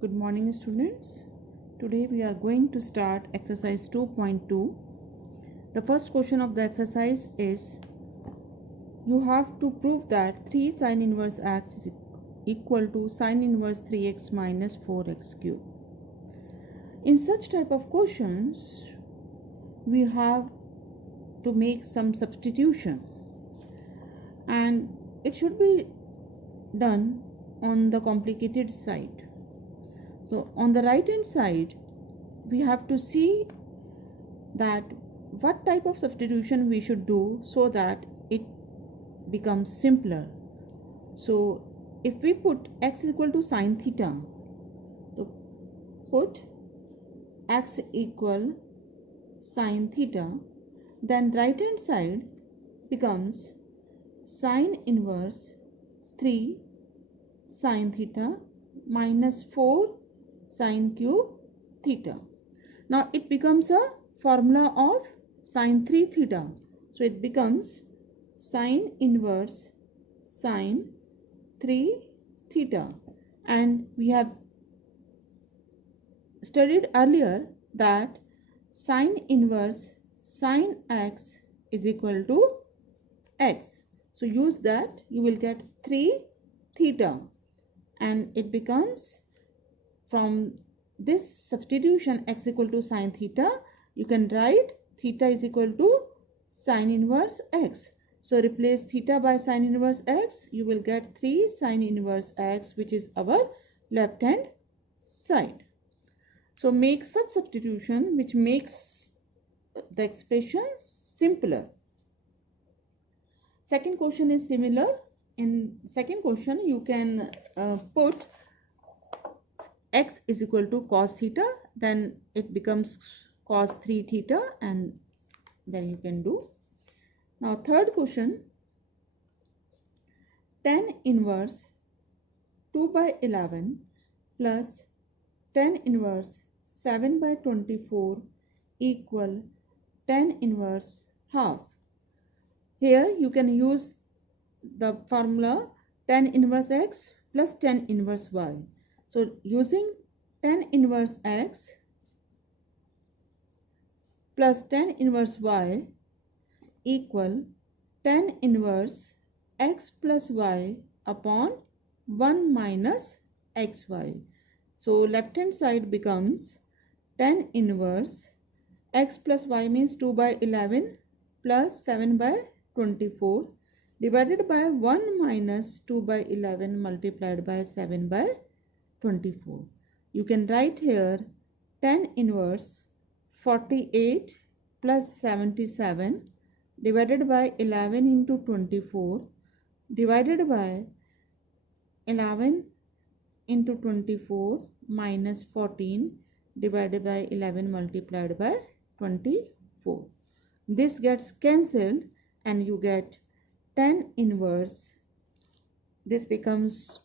Good morning, students. Today we are going to start exercise 2.2. The first question of the exercise is you have to prove that 3 sin inverse x is equal to sin inverse 3x minus 4x cube. In such type of questions, we have to make some substitution, and it should be done on the complicated side. So on the right hand side, we have to see that what type of substitution we should do so that it becomes simpler. So if we put x equal to sine theta, so put x equal sine theta, then right hand side becomes sine inverse 3 sine theta minus 4 sine cube theta. Now it becomes a formula of sine 3 theta. So it becomes sine inverse sine 3 theta. And we have studied earlier that sine inverse sine x is equal to x. So use that, you will get 3 theta, and it becomes, from this substitution x equal to sine theta, you can write theta is equal to sine inverse x. So replace theta by sine inverse x, you will get 3 sine inverse x, which is our left hand side. So make such substitution which makes the expression simpler. Second question is similar. In second question, you can put x is equal to cos theta, then it becomes cos 3 theta, and then you can do. Now third question, tan inverse 2 by 11 plus tan inverse 7 by 24 equal tan inverse half. Here you can use the formula tan inverse x plus tan inverse y. So using tan inverse x plus tan inverse y equal tan inverse x plus y upon 1 minus xy. So left hand side becomes tan inverse x plus y means 2 by 11 plus 7 by 24 divided by 1 minus 2 by 11 multiplied by 7 by 24. You can write here tan inverse 48 plus 77 divided by 11 into 24 divided by 11 into 24 minus 14 divided by 11 multiplied by 24. This gets cancelled and you get tan inverse, this becomes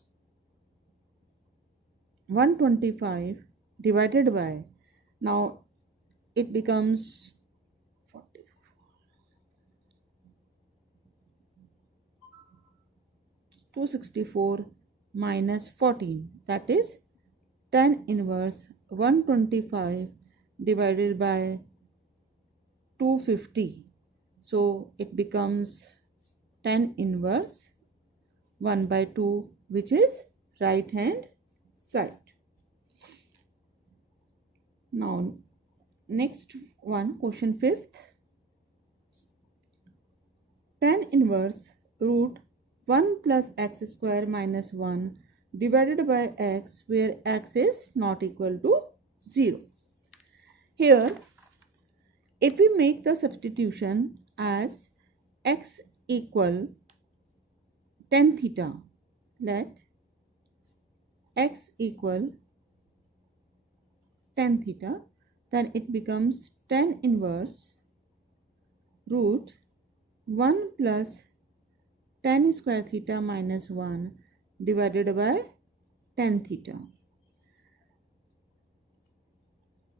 125 divided by, now it becomes 264 minus 14, that is tan inverse 125 divided by 250. So it becomes tan inverse 1 by 2, which is right hand side. Now next one, question 5th. Tan inverse root 1 plus x square minus 1 divided by x, where x is not equal to 0. Here if we make the substitution as x equal tan theta, let x equal tan theta, then it becomes tan inverse root 1 plus tan square theta minus 1 divided by tan theta.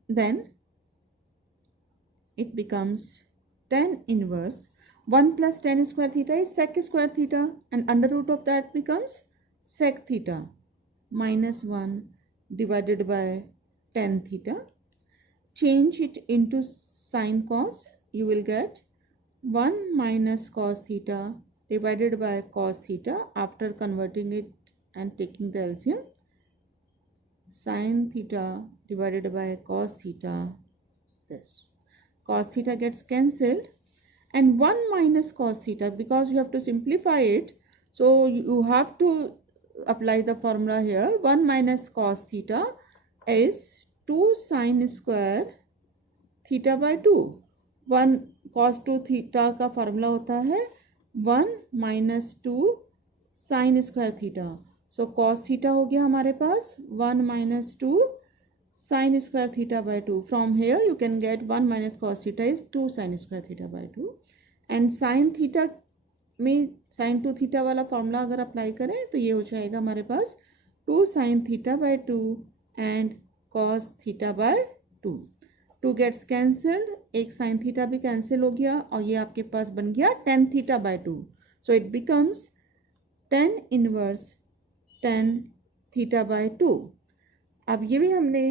Then it becomes tan inverse 1 plus tan square theta is sec square theta, and under root of that becomes sec theta minus 1 divided by tan theta. Change it into sin cos. You will get 1 minus cos theta divided by cos theta after converting it and taking the LCM. Sin theta divided by cos theta, this. Cos theta gets cancelled, and 1 minus cos theta, because you have to simplify it, so you have to apply the formula here. 1 minus cos theta is 2 sin square theta by 2. 1 cos 2 theta का formula होता है 1 minus 2 sin square theta. So cos theta हो गया हमारे पास 1 minus 2 sin square theta by 2. From here you can get 1 minus cos theta is 2 sin square theta by 2. And sin theta में sin 2 theta वाला formula अगर apply करें तो ये हो जाएगा हमारे पास 2 sin theta by 2 and cos theta by 2. 2 gets cancelled, एक sin theta भी कैंसिल हो गया और ये आपके पास बन गया tan theta by 2. So it becomes tan inverse tan theta by 2. अब ये भी हमने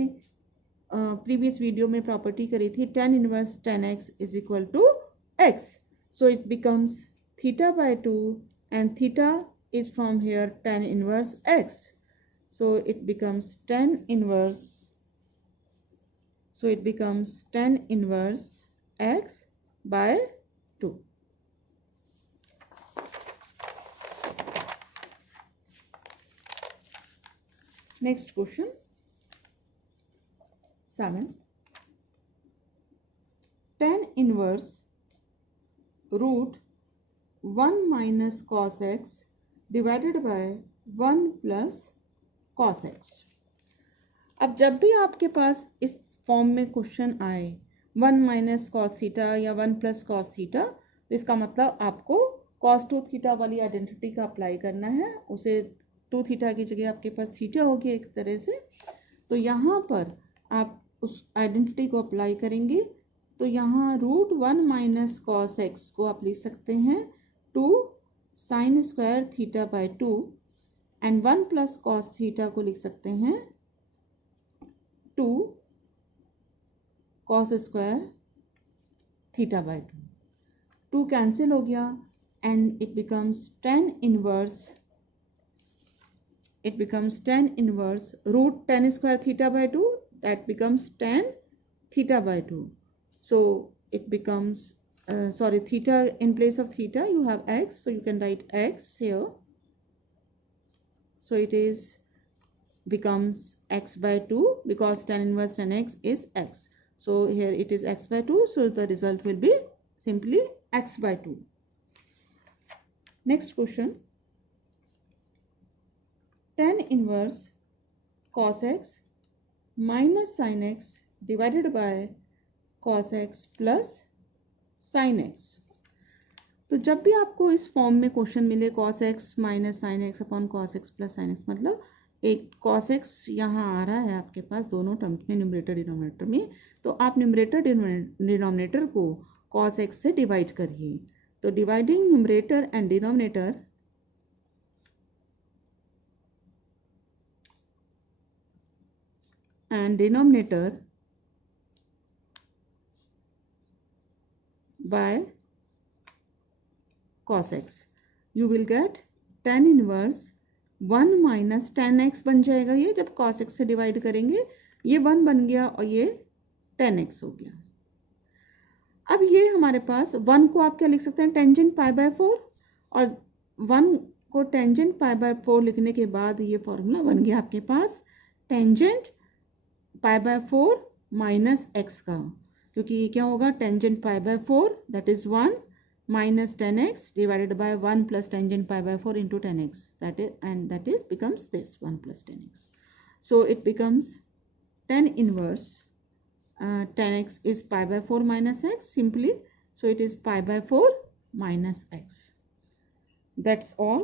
प्रीवियस वीडियो में प्रॉपर्टी करी थी, tan inverse tan x is equal to x. So it becomes theta by 2 and theta is from here tan inverse x. So it becomes tan inverse. So it becomes tan inverse x by 2. Next question, 7. Tan inverse root 1 minus cos x divided by 1 plus cos x. अब जब भी आपके पास इस form में question आए 1 minus cos theta या 1 plus cos theta, तो इसका मतलब आपको कॉस 2 थीटा वाली आइडेंटिटी का अप्लाई करना है. उसे 2 थीटा की जगह आपके पास थीटा होगी एक तरह से. तो यहाँ पर आप उस आइडेंटिटी को अप्लाई करेंगे तो यहाँ रूट 1 माइनस कॉस एक्स को आप लिख सकते हैं 2 sine square theta by 2 and 1 plus cos theta को लिख सकते हैं 2 cos square theta by 2. 2 cancel हो गया and it becomes tan inverse root tan square theta by 2, that becomes tan theta by 2. So it becomes theta, in place of theta you have x, so you can write x here. So it is becomes x by 2 because tan inverse tan x is x. So here it is x by 2, so the result will be simply x by 2. Next question, tan inverse cos x minus sin x divided by cos x plus sin x. तो जब भी आपको इस form में question मिले cos x minus sine x upon cos x plus sine x, मतलब एक cos x यहाँ आ रहा है आपके पास दोनों टर्म्स में, न्यूमरेटर डिनोमिनेटर में, तो आप न्यूमरेटर डिनोमिनेटर को cos x से डिवाइड करिए. तो dividing numerator and denominator and denominator by cos x, you will get tan inverse 1 minus tan x बन जाएगा. ये जब cos x से डिवाइड करेंगे ये 1 बन गया और ये tan x हो गया. अब ये हमारे पास 1 को आप क्या लिख सकते हैं, टेंजेंट पाई बाय 4, और 1 को टेंजेंट पाई बाय 4 लिखने के बाद ये फॉर्मूला बन गया आपके पास tangent pi by 4 minus x का, क्योंकि ये क्या होगा tangent pi by 4 that is 1 minus ten x divided by 1 plus tangent pi by 4 into ten x, that is becomes this 1 plus 10x. So it becomes tan inverse tan x is pi by 4 minus x simply, so it is pi by 4 minus x. That's all.